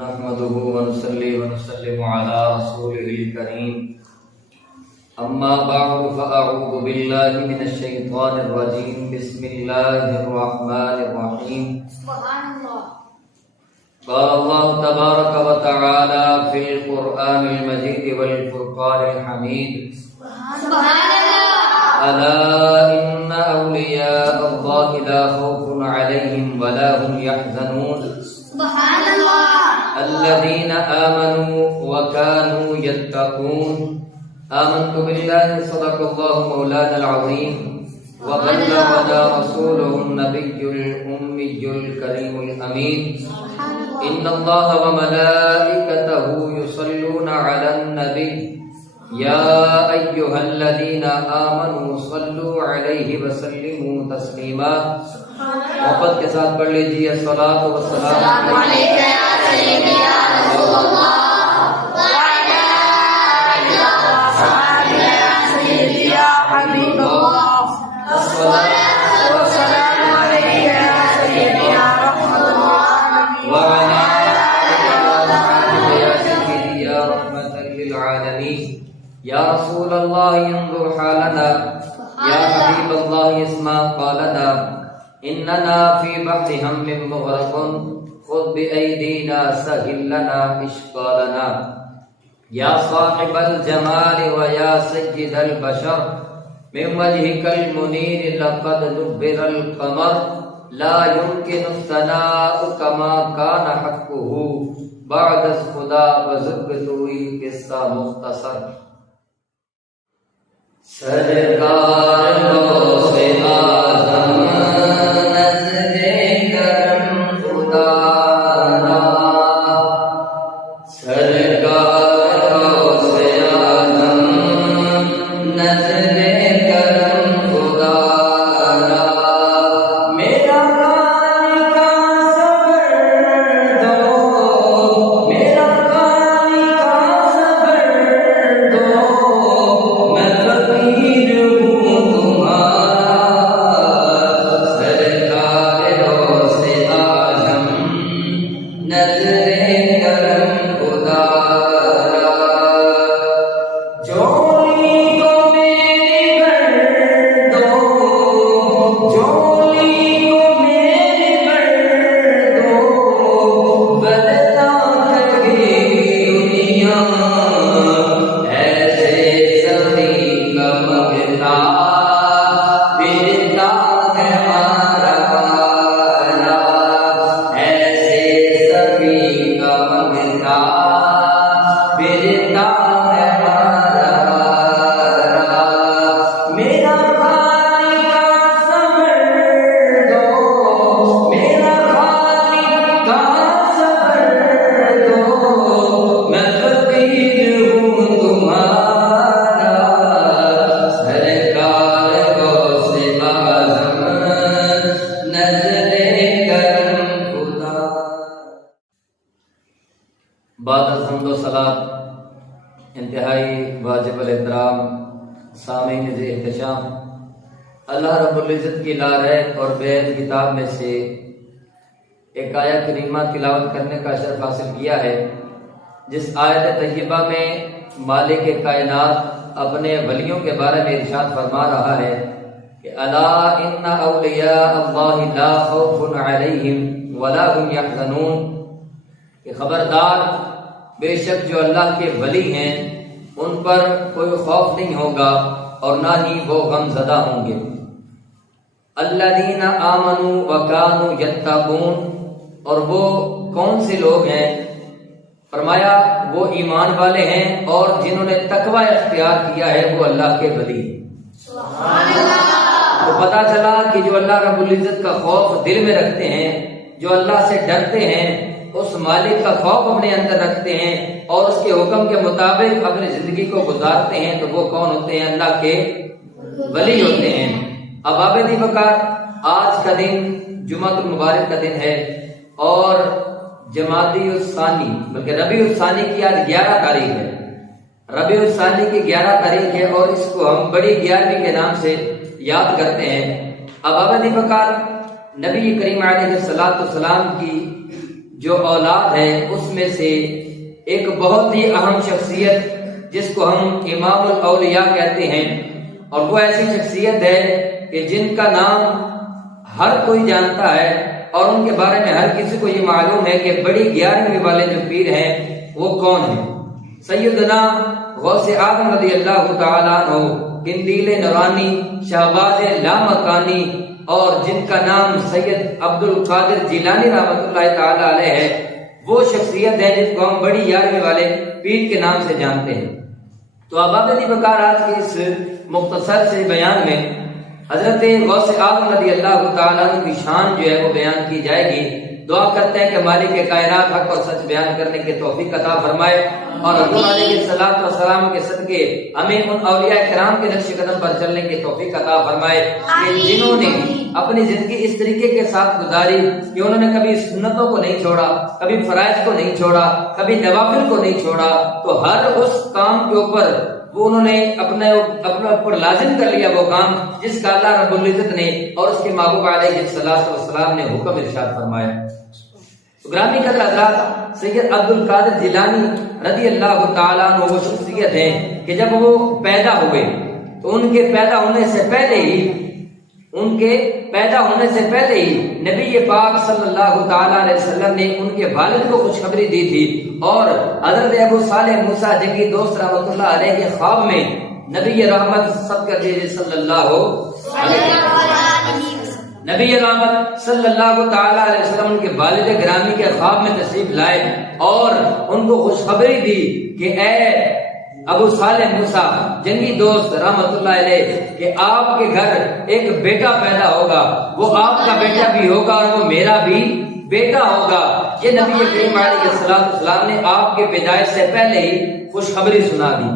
نحمده ونصلي ونسلم على رسوله الكريم اما بعد فاعوذ بالله من الشيطان الرجيم بسم الله الرحمن الرحيم سبحان الله. قال الله تبارك وتعالى في القرآن المجيد والفرقان الحميد سبحان الله. ألا إن أولياء الله لا خوف عليهم ولا هم يحزنون سبحان الله. الذين آمنوا وكانوا يتقون آمنت بالله صدق الله مولانا العظيم وبلغنا رسوله النبي الأمي الكريم الأمين إن الله وملائكته يصلون على النبي يا أيها الذين آمنوا صلوا عليه وسلموا تسليما محبت کے ساتھ پڑھ لیجیے الصلاۃ والسلام علیک یا سیدی یا رسول اللہ وعلی آلہ وصحبہ یا سیدی یا حبیب اللہ الصلاۃ والسلام علیک یا سیدی یا رحمت اللہ وعلى آلہ وصحبہ یا سیدی یا رحمت للعالمین یا رسول اللہ انظر حالنا یا حبیب اللہ اسمع قالنا اننا فی بحر ہم مغرق خذ بأیدینا سہل لنا اشکالنا یا صاحب الجمال ویا سید البشر من وجهك المنیر لقد نبر القمر لا يمكن الثناء كما كان حقه بعد خدا وزبتوی قصہ مختصر سرکار غوث اعظم بعد الحمد و صلاۃ انتہائی واجب الاحترام سامعین ذی احتشام اللہ رب العزت کی لارحت اور بیت کتاب میں سے ایک آیت کریمہ تلاوت کرنے کا شرف حاصل کیا ہے، جس آیت طیبہ میں مالک کائنات اپنے ولیوں کے بارے میں ارشاد فرما رہا ہے کہ الا ان اولیاء اللہ لا خوف علیہم ولا هم یحزنون، کہ خبردار بے شک جو اللہ کے ولی ہیں ان پر کوئی خوف نہیں ہوگا اور نہ ہی وہ غم زدہ ہوں گے۔ الذین آمنوا وکانوا یتقون، اور وہ کون سے لوگ ہیں؟ فرمایا وہ ایمان والے ہیں اور جنہوں نے تقوی اختیار کیا ہے وہ اللہ کے ولی ہیں۔ سبحان اللہ۔ تو پتہ چلا کہ جو اللہ رب العزت کا خوف دل میں رکھتے ہیں، جو اللہ سے ڈرتے ہیں، اس مالک کا خوف اپنے اندر رکھتے ہیں اور اس کے حکم کے مطابق اپنی زندگی کو گزارتے ہیں، تو وہ کون ہوتے ہیں؟ اللہ کے ولی ہوتے ہیں۔ اب آبدی وقار آج کا دن جمعہ المبارک کا دن ہے اور جمادی الثانی بلکہ ربیع الثانی کی آج 11 تاریخ ہے۔ ربیع الثانی کی 11 تاریخ ہے اور اس کو ہم بڑی 11ویں کے نام سے یاد کرتے ہیں۔ اب آبدی وقار نبی کریم علیہ الصلوۃ والسلام کی جو اولاد ہے اس میں سے ایک بہت ہی اہم شخصیت جس کو ہم امام الاولیاء کہتے ہیں، اور وہ ایسی شخصیت ہے کہ جن کا نام ہر کوئی جانتا ہے اور ان کے بارے میں ہر کسی کو یہ معلوم ہے کہ بڑی 11ویں والے جو پیر ہیں وہ کون ہیں۔ سیدنا غوث اعظم رضی اللہ تعالیٰ عنہ، قندیل نورانی، شہباز لامکانی، اور جن کا نام سید عبد القادر جیلانی رحمۃ اللہ تعالی علیہ ہے، وہ شخصیت ہے جس کو ہم بڑی 11ویں والے پیر کے نام سے جانتے ہیں۔ تو ابابت بکار آج کے اس مختصر سے بیان میں حضرت غوث اعظم رضی اللہ تعالیٰ عنہ کی شان جو ہے وہ بیان کی جائے گی۔ دعا کرتے ہیں کہ مالک کائنات حق اور سچ بیان کرنے کے توفیق عطا فرمائے، اور حضور علیہ الصلوۃ والسلام کے صدقے ہمیں ان اولیاء کرام کے نقش قدم پر چلنے کے توفیق عطا فرمائے کہ جنہوں نے اپنی زندگی اس طریقے کے ساتھ گزاری کہ انہوں نے کبھی سنتوں کو نہیں چھوڑا، کبھی فرائض کو نہیں چھوڑا، کبھی نوافل کو نہیں چھوڑا، تو ہر اس کام کے اوپر وہ انہوں نے اپنے اوپر لازم کر لیا وہ کام جس کا اللہ رب العزت نے اور اس کے محبوب علیہ الصلوۃ والسلام نے حکم ارشاد فرمایا۔ گرامی قدر حضرات، سید عبد القادر جیلانی رضی اللہ تعالیٰ عنہ وہ شخصیت ہے کہ جب وہ پیدا ہوئے تو ان کے پیدا ہونے سے پہلے ہی نبی پاک صلی اللہ تعالیٰ علیہ وسلم نے ان کے والد کو خوشخبری دی تھی، اور حضرت ابو صالح موسیٰ جنگی دوست رحمۃ اللہ علیہ کے خواب میں نبی رحمت صلی اللہ تعالیٰ علیہ وسلم ان کے والد گرامی کے خواب میں تشریف لائے اور ان کو خوشخبری دی کہ اے ابو صالح موسیٰ جنگی دوست رحمت اللہ علیہ کہ آپ کے گھر ایک بیٹا پیدا ہوگا، وہ آپ کا بیٹا بھی ہوگا اور وہ میرا بھی بیٹا ہوگا۔ یہ نبی کریم علیہ السلام نے آپ کے پیدائش سے پہلے ہی خوشخبری سنا دی۔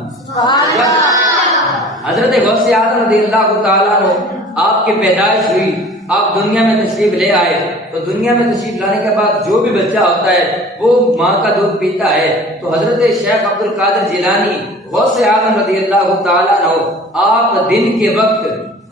حضرت غوث اعظم رضی اللہ تعالیٰ عنہ آپ کی پیدائش ہوئی، آپ دنیا میں تشریف لے آئے، تو دنیا میں تشریف لانے کے بعد جو بھی بچہ ہوتا ہے وہ ماں کا دودھ پیتا ہے، تو حضرت شیخ عبد القادر جیلانی غوث اعظم رضی اللہ تعالیٰ عنہ آپ دن کے وقت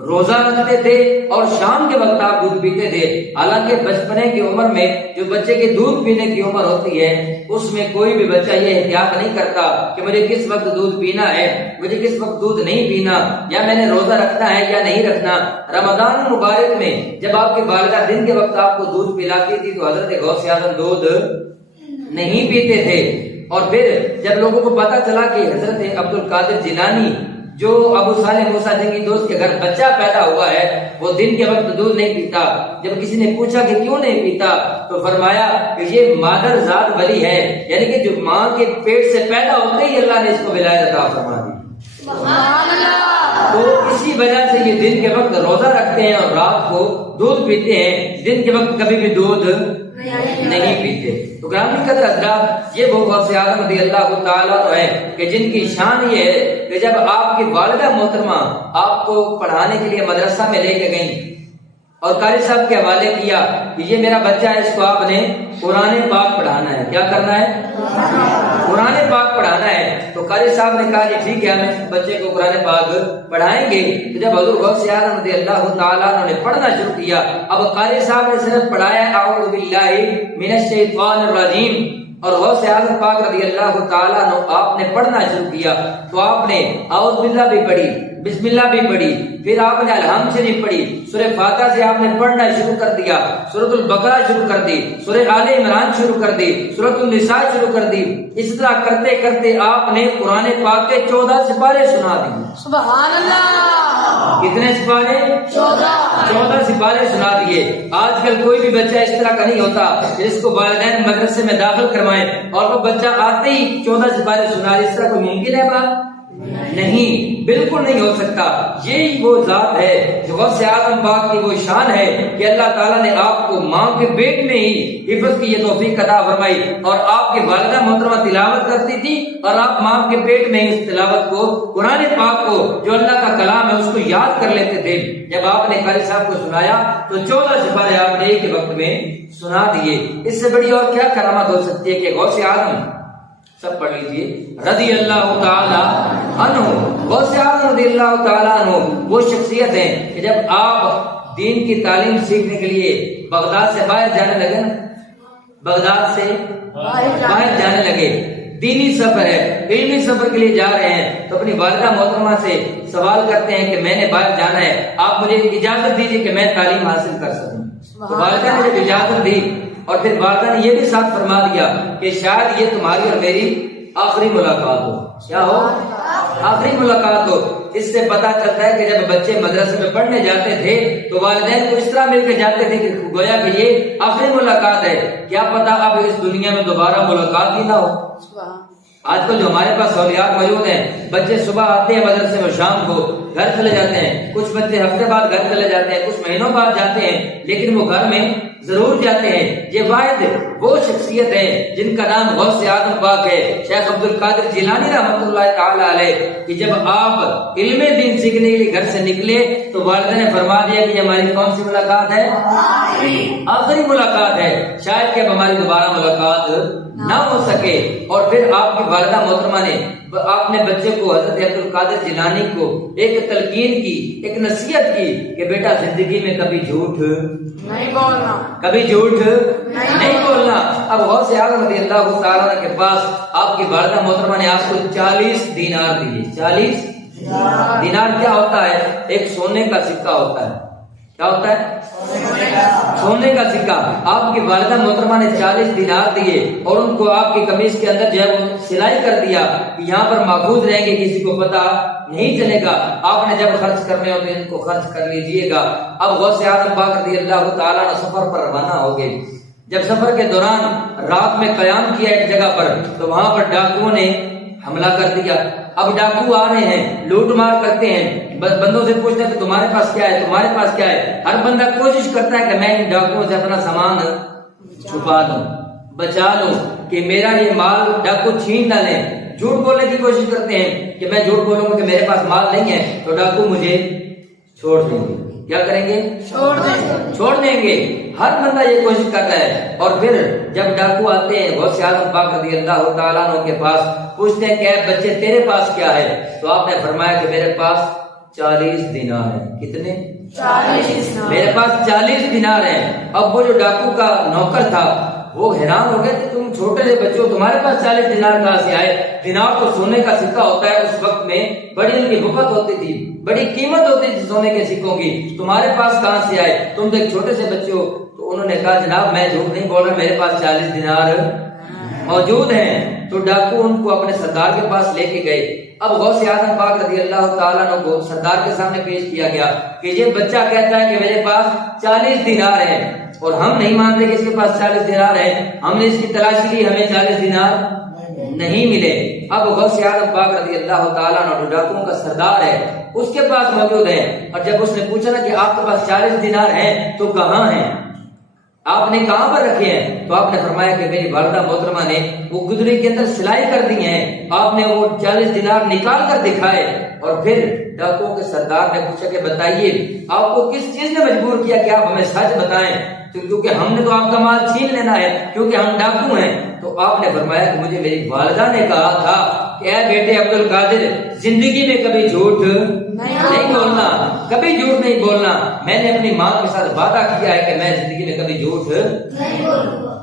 روزہ رکھتے تھے اور شام کے وقت آپ دودھ پیتے تھے۔ حالانکہ بچپنے کی عمر میں جو بچے کے دودھ پینے کی عمر ہوتی ہے اس میں کوئی بھی بچہ یہ احتیاط نہیں کرتا کہ مجھے کس وقت دودھ پینا ہے، مجھے کس وقت دودھ نہیں پینا، یا میں نے روزہ رکھنا ہے یا نہیں رکھنا۔ رمضان مبارک میں جب آپ کی والدہ دن کے وقت آپ کو دودھ پلاتی تھی تو حضرت غوث اعظم دودھ نہیں پیتے تھے، اور پھر جب لوگوں کو پتا چلا کہ حضرت عبد القادر جیلانی جو ابو صالح موسیٰ جنگی دوست کے گھر بچہ پیدا ہوا ہے وہ دن کے وقت دودھ نہیں پیتا، جب کسی نے پوچھا کہ کیوں نہیں پیتا تو فرمایا کہ یہ مادر ذات ولی ہے، یعنی کہ جو ماں کے پیٹ سے پیدا ہوتے ہی اللہ نے اس کو ولایت عطا فرما دی۔ سبحان اللہ۔ تو اسی وجہ سے یہ دن کے وقت روزہ رکھتے ہیں اور رات کو دودھ پیتے ہیں، دن کے وقت کبھی بھی دودھ نہیں پیتے۔ تو گرامی قدر حضرات، یہ وہ غوث اعظم رضی اللہ تعالیٰ عنہ ہے کہ جن کی شان یہ ہے کہ جب آپ کی والدہ محترمہ آپ کو پڑھانے کے لیے مدرسہ میں لے کے گئیں اور قاری صاحب کے حوالے کیا کہ یہ میرا بچہ ہے، اس کو آپ نے قرآن پاک پڑھانا ہے۔ کیا کرنا ہے؟ قرآن پاک پڑھانا ہے۔ تو قاری صاحب نے کہا جی ٹھیک ہے، ہم اس بچے کو قرآن پاک پڑھائیں گے۔ تو جب حضور غوث اعظم رضی اللہ تعالیٰ عنہ نے پڑھنا شروع کیا، اب قاری صاحب نے صرف پڑھایا اعوذ باللہ من الشیطان الرجیم، اور غوث اعظم پاک رضی اللہ تعالیٰ عنہ آپ نے پڑھنا شروع کیا تو آپ نے اعوذ باللہ بھی پڑھی، بسم اللہ بھی پڑھی، پھر آپ نے الحمد شریف پڑھی، سورہ فاتحہ سے آپ نے پڑھنا شروع کر دیا، سورۃ البقرہ شروع کر دی، سورہ آل عمران شروع کر دی، سورۃ النساء شروع کر دی۔ اس طرح کرتے کرتے آپ نے قرآن پاک کے 14 سپارے سنا دیے۔ سبحان اللہ۔ کتنے سپارے؟ 14 سپارے سنا دیے۔ آج کل کوئی بھی بچہ اس طرح کا نہیں ہوتا جس کو والدین مدرسے میں داخل کروائیں اور وہ بچہ آتے ہی 14 سپارے سنا دے، اس طرح کوئی ممکن ہے بات؟ نہیں، بالکل نہیں ہو سکتا۔ یہی وہ ذات ہے جو غوث اعظم پاک کی وہ شان ہے کہ اللہ تعالیٰ نے آپ کو ماں کے پیٹ میں ہی حفظ کی یہ توفیق عطا فرمائی، اور آپ کی والدہ محترمہ تلاوت کرتی تھی اور آپ ماں کے پیٹ میں اس تلاوت کو، قرآن پاک کو جو اللہ کا کلام ہے اس کو یاد کر لیتے تھے۔ جب آپ نے قاری صاحب کو سنایا تو 14 سپارے آپ نے ایک وقت میں سنا دیے۔ اس سے بڑی اور کیا کرامت ہو سکتی ہے کہ غوث اعظم، سب پڑھ لیجئے، رضی اللہ تعالی عنہ، غوث اعظم رضی اللہ تعالی عنہ وہ شخصیت ہے کہ جب آپ دین کی تعلیم سیکھنے کے لیے بغداد سے باہر جانے لگے نا بغداد سے باہر جانے لگے، دینی سفر ہے، علمی سفر کے لیے جا رہے ہیں، تو اپنی والدہ محترمہ سے سوال کرتے ہیں کہ میں نے باہر جانا ہے، آپ مجھے اجازت دیجیے کہ میں تعلیم حاصل کر سکوں۔ تو والدہ نے جب اجازت دی اور پھر والدہ نے یہ بھی ساتھ فرما دیا کہ شاید یہ تمہاری اور میری آخری ملاقات ہو۔ کیا ہو؟ آخری ملاقات ہو۔ اس سے پتا چلتا ہے کہ جب بچے مدرسے میں پڑھنے جاتے تھے تو والدین کو اس طرح مل کے جاتے تھے کہ گویا کہ یہ آخری ملاقات ہے، کیا پتا اب اس دنیا میں دوبارہ ملاقات ہی نہ ہو۔ آج کل جو ہمارے پاس سہولیات موجود ہیں، بچے صبح آتے ہیں مدرسے میں، شام کو گھر چلے جاتے ہیں، کچھ بچے ہفتے بعد گھر چلے جاتے ہیں، کچھ مہینوں بعد جاتے ہیں، لیکن وہ گھر میں ضرور جاتے ہیں۔ یہ واحد وہ شخصیت ہے جن کا نام غوث اعظم پاک ہے، شیخ عبد القادر جیلانی رحمۃ اللہ تعالی علیہ، کہ جب آپ علم دین سیکھنے کے لیے گھر سے نکلے تو والدہ نے فرما دیا کہ ہماری کون سی ملاقات ہے؟ آخری ملاقات ہے، شاید کہ اب ہماری دوبارہ ملاقات نہ ہو سکے۔ اور پھر آپ کی والدہ محترمہ نے اپنے بچے کو، حضرت عبد القادر جیلانی کو، ایک تلقین کی، ایک نصیحت کی کہ بیٹا زندگی میں کبھی جھوٹ نہیں بولنا، کبھی جھوٹ نہیں بولنا۔ اب غوث اعظم رضی اللہ تعالیٰ کے پاس آپ کی والدہ محترمہ نے آپ کو 40 دینار دیے۔ 40 دینار کیا ہوتا ہے؟ ایک سونے کا سکہ ہوتا ہے۔ کیا ہوتا ہے؟ سونے کا سکہ۔ آپ کی والدہ محترمہ نے 40 دینار دیے اور ان کو آپ کی قمیص کے اندر جو ہے وہ سلائی کر دیا کہ یہاں پر محفوظ رہیں گے، کسی کو پتہ نہیں چلے گا، آپ نے جب خرچ کرنے ہو تو ان کو خرچ کر لیجئے گا۔ اب غوث اعظم پاک رضی اللہ تعالیٰ نے سفر پر روانہ ہو گئے۔ جب سفر کے دوران رات میں قیام کیا ایک جگہ پر تو وہاں پر ڈاکوؤں نے حملہ کر دیا۔ اب ڈاکو آ رہے ہیں، لوٹ مار کرتے ہیں، بندوں سے پوچھتے ہیں کہ تمہارے پاس کیا ہے، تمہارے پاس کیا ہے۔ ہر بندہ کوشش کرتا ہے کہ میں ان ڈاکوؤں سے اپنا سامان چھپا دوں، بچا لوں، کہ میرا یہ مال ڈاکو چھین نہ لیں۔ جھوٹ بولنے کی کوشش کرتے ہیں کہ میں جھوٹ بولوں گا کہ میرے پاس مال نہیں ہے تو ڈاکو مجھے چھوڑ دیں گے۔ کیا کریں گے؟ چھوڑ دیں گے۔ ہر بندہ یہ کوشش کر رہا ہے۔ اور پھر جب ڈاکو آتے ہیں غوث اعظم پاک رضی اللہ تعالیٰ عنہ کے پاس، پوچھتے ہیں کہ بچے تیرے پاس کیا ہے؟ تو آپ نے فرمایا کہ میرے پاس 40 دینار ہیں۔ کتنے؟ 40۔ میرے پاس 40 دینار ہیں۔ اب وہ جو ڈاکو کا نوکر تھا وہ حیران ہو گئے کہ تم چھوٹے سے بچے ہو، تمہارے پاس 40 دینار کہاں سے آئے؟ دینار تو سونے کا سکہ ہوتا ہے، اس وقت میں بڑی ان کی وقت ہوتی تھی، بڑی قیمت ہوتی تھی سونے کے سکوں کی، تمہارے پاس کہاں سے آئے؟ تم تو ایک چھوٹے سے بچے ہو۔ تو انہوں نے کہا جناب میں جھوٹ نہیں بول رہا، میرے پاس 40 دینار موجود ہیں۔ تو ڈاکو ان کو اپنے سردار کے پاس لے کے گئے۔ اب غوث اعظم پاک رضی اللہ تعالیٰ عنہ کو سردار کے سامنے پیش کیا گیا کہ یہ بچہ کہتا ہے کہ میرے پاس 40 دینار ہیں اور ہم نہیں مانتے کہ اس کے پاس 40 دینار ہیں، ہم نے اس کی تلاشی لی، ہمیں 40 دینار نہیں ملے۔ اب غوث اعظم پاک رضی اللہ تعالیٰ عنہ جو ڈاکوؤں کا سردار ہے اس کے پاس موجود ہے، اور جب اس نے پوچھا نا کہ آپ کے پاس 40 دینار ہیں تو کہاں ہیں، آپ نے کہاں پر رکھے ہیں؟ تو آپ نے فرمایا کہ میری والدہ محترمہ نے وہ گدڑی کے اندر سلائی کر دی ہیں۔ آپ نے وہ 40 دینار نکال کر دکھائے اور پھر ڈاکوؤں کے سردار نے پوچھا کہ بتائیے آپ کو کس چیز نے مجبور کیا کہ آپ ہمیں سچ بتائیں، کیونکہ ہم نے تو آپ کا مال چھین لینا ہے کیونکہ ہم ڈاکو ہیں۔ تو آپ نے فرمایا کہ مجھے میری والدہ نے کہا تھا کہ اے بیٹے عبد القادر زندگی میں کبھی جھوٹ نہیں بولنا، کبھی جھوٹ نہیں بولنا۔ میں نے اپنی ماں کے ساتھ وعدہ کیا ہے کہ میں زندگی میں کبھی جھوٹ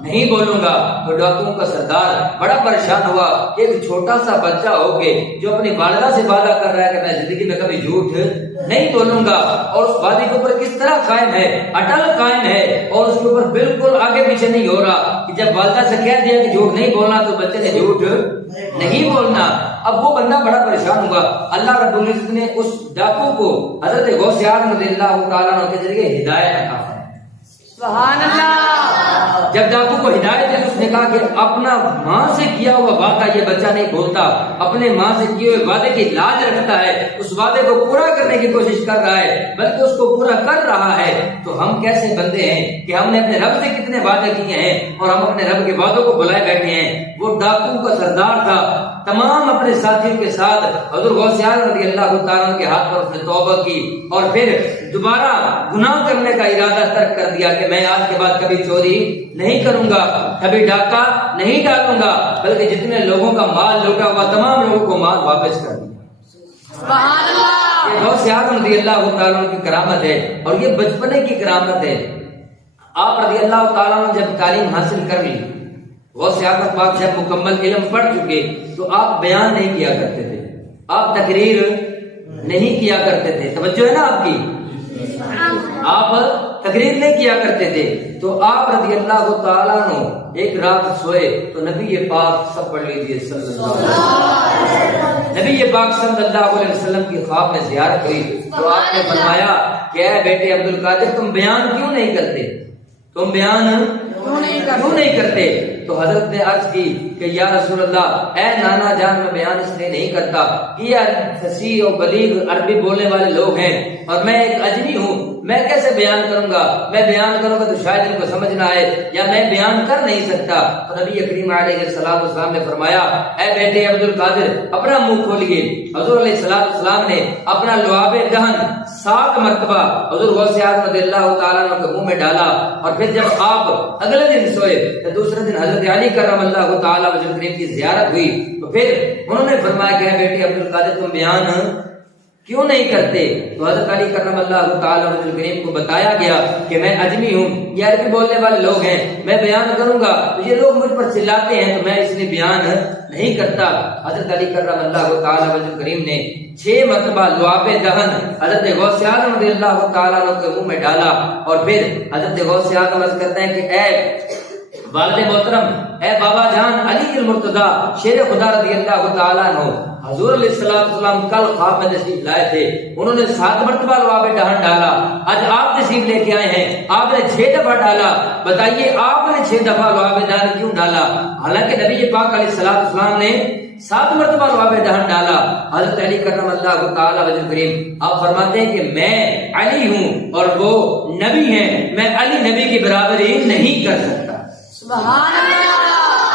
نہیں بولوں گا۔ تو ڈاکوؤں کا سردار بڑا پریشان ہوا کہ ایک چھوٹا سا بچہ ہو کے جو اپنی والدہ سے وعدہ کر رہا ہے کہ میں زندگی میں کبھی جھوٹ نہیں بولوں گا، اور اس وعدے کے اوپر کس طرح قائم ہے، اٹل قائم ہے، اور اس کے اوپر بالکل آگے پیچھے نہیں ہو رہا کہ جب والدہ سے کہہ دیا کہ جھوٹ نہیں بولنا تو بچے نے جھوٹ نہیں بولنا۔ اب وہ بندہ بڑا پریشان ہوا۔ اللہ رب العزت نے اس ڈاکو کو حضرت غوث اعظم رضی اللہ تعالیٰ عنہ کے ذریعے ہدایت عطا فرمائی۔ سبحان اللہ۔ جب ڈاکو کو ہدایت دی اس نے کہا کہ اپنا ماں سے کیا ہوا وعدہ یہ بچہ نہیں بولتا، اپنے ماں سے کیے ہوئے وعدے کی لاج رکھتا ہے، اس وعدے کو پورا کرنے کی کوشش کر رہا ہے بلکہ اس کو پورا کر رہا ہے۔ تو ہم کیسے بندے ہیں کہ ہم نے اپنے رب سے کتنے وعدے کیے ہیں اور ہم اپنے رب کے وعدوں کو بلائے بیٹھے ہیں۔ وہ ڈاکو کا سردار تھا، تمام اپنے ساتھیوں کے ساتھ حضور غوث اعظم رضی اللہ تعالیٰ کے ہاتھ پر اس نے توبہ کی اور پھر دوبارہ گناہ کرنے کا ارادہ ترک کر دیا کہ میں آج کے بعد کبھی چوری نہیں کروں گا، کبھی ڈاکہ نہیں ڈالوں گا، بلکہ جتنے لوگوں کا مال لوٹا ہوا تمام لوگوں کو مال واپس کر دیا۔ سبحان اللہ۔ یہ غوث اعظم رضی اللہ تعالیٰ کی کرامت ہے اور یہ بچپنے کی کرامت ہے۔ آپ رضی اللہ تعالیٰ نے جب تعلیم حاصل کر لی، غوث اعظم پاک جب مکمل علم پڑھ چکے، تو آپ بیان نہیں کیا کرتے تھے، آپ تقریر نہیں کیا کرتے تھے. توجہ ہے نا آپ کی؟ آپ تقریر نہیں کیا کرتے تھے. تو آپ رضی اللہ تعالیٰ عنہ ایک رات سوئے تو نبی پاک، سب پڑھ لیجیے، صلی اللہ علیہ وسلم، نبی پاک صلی اللہ علیہ وسلم کی خواب میں زیارت ہوئی. تو آپ نے فرمایا کہ اے بیٹے عبد القادر، تم بیان کیوں نہیں کرتے؟ تم بیان کیوں نہیں کرتے؟ تو حضرت نے عرض کی کہ یا رسول اللہ، اے نانا جان، میں بیان اس لیے نہیں کرتا کہ یہ فصیح و بلیغ عربی بولنے والے لوگ ہیں اور میں ایک اجمی ہوں، میں کیسے بیان کروں گا؟ میں بیان کروں گا تو شاید ان کو سمجھ نہ آئے، یا میں بیان کر نہیں سکتا. تو نبی کریم علیہ السلام نے فرمایا اے بیٹے عبد القادر، اپنا منہ کھولیے. حضور علیہ السلام نے اپنا لعاب دہن 7 مرتبہ حضور غوث اعظم رضی اللہ تعالیٰ عنہ کے منہ میں ڈالا. اور پھر جب آپ اگلے دن سوئے تو دوسرے دن حضرت علی کرم اللہ تعالیٰ وجہ کریم کی زیارت ہوئی. تو پھر انہوں نے فرمایا کہ بیٹے عبد القادر، تم بیان کیوں نہیں کرتے؟ تو حضرت علی کرم اللہ تعالیٰ وجہ کریم کو بتایا گیا کہ میں اجمی ہوں، یہ عربی بولنے والے لوگ ہیں، میں بیان کروں گا تو یہ لوگ مجھ پر چلاتے ہیں، تو میں اس لیے بیان نہیں کرتا. حضرت علی کرم اللہ تعالیٰ وجہ کریم نے 6 مرتبہ لعاب دہن حضرت غوث اعظم رضی اللہ تعالیٰ عنہ کے منہ میں ڈالا. اور پھر حضرت غوث اعظم عرض کرتے ہیں کہ اے والد محترم، اے بابا جان علی المرتضیٰ شیر خدا رضی اللہ تعالیٰ عنہ، حضور علیہ السلام کل خواب میں تشریف لائے تھے، انہوں نے 7 مرتبہ لعاب دہن ڈالا. آج آپ تشریف لے کے آئے ہیں، آپ نے 6 دفعہ ڈالا. بتائیے آپ نے 6 دفعہ لعاب دہن کیوں ڈالا؟ حالانکہ نبی پاک علیہ السلام نے 7 مرتبہ لعاب دہن ڈالا. حضرت علی کرم اللہ تعالیٰ وجہ کریم آپ فرماتے ہیں کہ میں علی ہوں اور وہ نبی ہیں، میں علی نبی کی برابری نہیں کر سکتا. سبحان اللہ.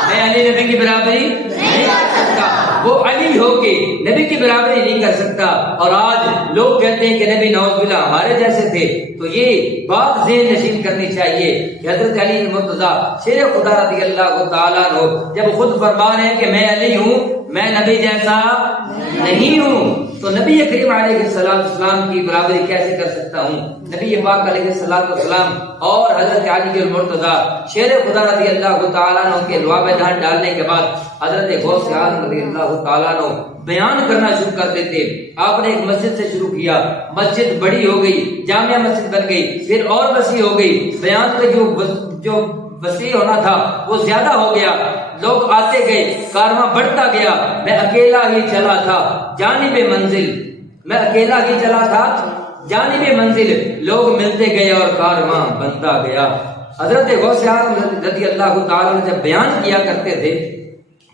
میں علی نبی کی برابری نہیں کر سکتا، وہ علی ہو کے نبی کی برابری نہیں کر سکتا. اور آج لوگ کہتے ہیں کہ نبی نعوذ باللہ ہمارے جیسے تھے. تو یہ بات ذہن نشین کرنی چاہیے کہ حضرت علی المرتضیٰ شیر خدا رضی اللہ تعالیٰ عنہ جب خود فرما رہے ہیں کہ میں علی ہوں، میں نبی جیسا نہیں ہوں، تو نبی کریم علیہ السلام کی برابری کیسے کر سکتا ہوں؟ نبی پاک علیہ السلام اور حضرت علی المرتضیٰ شیر خدا رضی اللہ تعالیٰ عنہ کے لعاب دہن ڈالنے کے بعد حضرت غوث اعظم رضی اللہ تعالیٰ عنہ بیان کرنا شروع کر دیتے. آپ نے ایک مسجد سے شروع کیا، مسجد بڑی ہو گئی، جامعہ مسجد بن گئی، پھر اور وسیع ہو گئی. بیان کا جو وسیع ہونا تھا وہ زیادہ ہو گیا، لوگ آتے گئے، کارواں بڑھتا گیا. میں اکیلا ہی چلا تھا جانب منزل، میں اکیلا ہی چلا تھا جانب منزل، لوگ ملتے گئے اور کارواں بنتا گیا. حضرت غوث اعظم رضی اللہ تعالیٰ نے جب بیان کیا کرتے تھے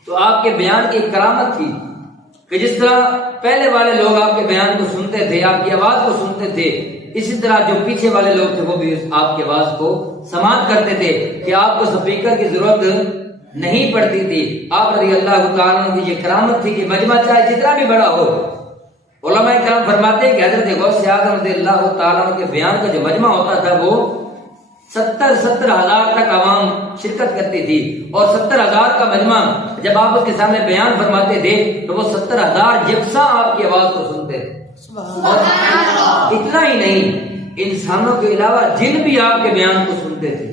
تو آپ کے بیان کی کرامت تھی کہ جس طرح پہلے والے لوگ آپ کے بیان کو سنتے تھے، آپ کی آواز کو سنتے تھے، اسی طرح جو پیچھے والے لوگ تھے وہ بھی آپ کی آواز کو سماعت کرتے تھے کہ آپ کو سپیکر کی ضرورت نہیں پڑتی تھی. آپ رضی اللہ تعالیٰ عنہ کی یہ کرامت تھی کہ مجمع چاہے جتنا بھی بڑا ہو، علماء کرام فرماتے ہیں کہ حضرت غوث اعظم رضی اللہ تعالیٰ عنہ کے بیان کا جو مجمع ہوتا تھا وہ 70 ہزار تک عوام شرکت کرتی تھی. اور 70 ہزار کا مجمع جب آپ اس کے سامنے بیان فرماتے تھے تو وہ 70 ہزار یکساں آپ کی آواز کو سنتے تھے. اور اتنا ہی نہیں، انسانوں کے علاوہ جن بھی آپ کے بیان کو سنتے تھے.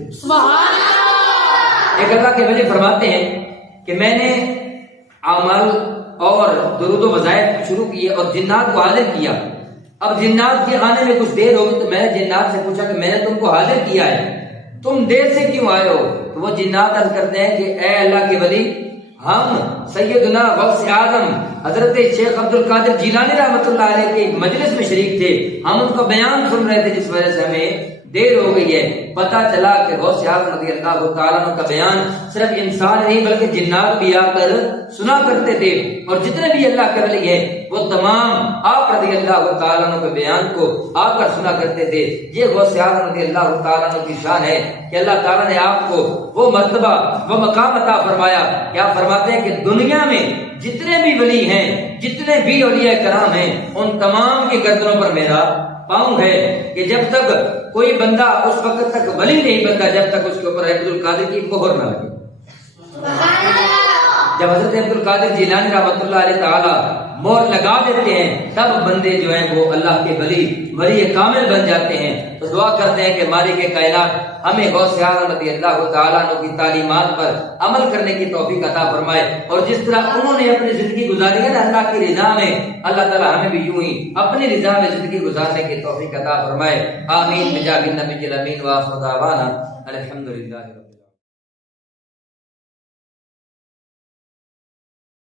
ایک اللہ کے ولی فرماتے ہیں کہ میں نے اعمال اور درود و وظائف شروع کیے اور جنات کو حاضر کیا. اب جنات کے آنے میں کچھ دیر ہوگی تو میں نے جنات سے پوچھا کہ میں نے تم کو حاضر کیا ہے، تم دیر سے کیوں آئے ہو؟ تو وہ جنات عرض کرتے ہیں کہ اے اللہ کے ولی، ہم سیدنا غوث اعظم حضرت شیخ عبد القادر جیلانی رحمۃ اللہ علیہ کے مجلس میں شریک تھے، ہم ان کا بیان سن رہے تھے جس وجہ سے ہمیں دیر ہو گئی ہے. پتہ چلا کہ غوث اعظم رضی اللہ تعالیٰ عنہ کا بیان صرف انسان نہیں بلکہ جنات بھی آ کر سنا کرتے تھے. اور جتنے بھی اللہ کے ولی ہیں وہ تمام آپ رضی اللہ تعالیٰ عنہ کے بیان کو آ کر سنا کرتے تھے. یہ غوث اعظم رضی اللہ تعالیٰ عنہ کی شان ہے کہ اللہ تعالیٰ نے آپ کو وہ مرتبہ وہ مقام عطا فرمایا کہ آپ فرماتے ہیں کہ دنیا میں جتنے بھی ولی ہیں، جتنے بھی اولیاء کرام ہیں، ان تمام کی گردنوں پر میرا پاؤں ہے کہ جب تک کوئی بندہ اس وقت تک ولی نہیں بنتا جب تک اس کے اوپر عبد القادر کی مہر نہ لگے. جب حضرت عبد القادر جیلانی رحمۃ اللہ علیہ تعالی مور لگا دیتے ہیں تب بندے جو ہیں وہ اللہ کے ولی کامل بن جاتے ہیں. تو دعا کرتے ہیں کہ مالک کائنات ہمیں غوث اعظم رضی اللہ تعالیٰ عنہ کی تعلیمات پر عمل کرنے کی توفیق عطا فرمائے، اور جس طرح انہوں نے اپنی زندگی گزاری ہے نا اللہ کی رضا میں، اللہ تعالیٰ ہمیں بھی یوں ہی اپنی رضا میں زندگی گزارنے کی توفیق عطا فرمائے. آمین بجاہ النبی الامین وآخر دعوانا الحمدللہ.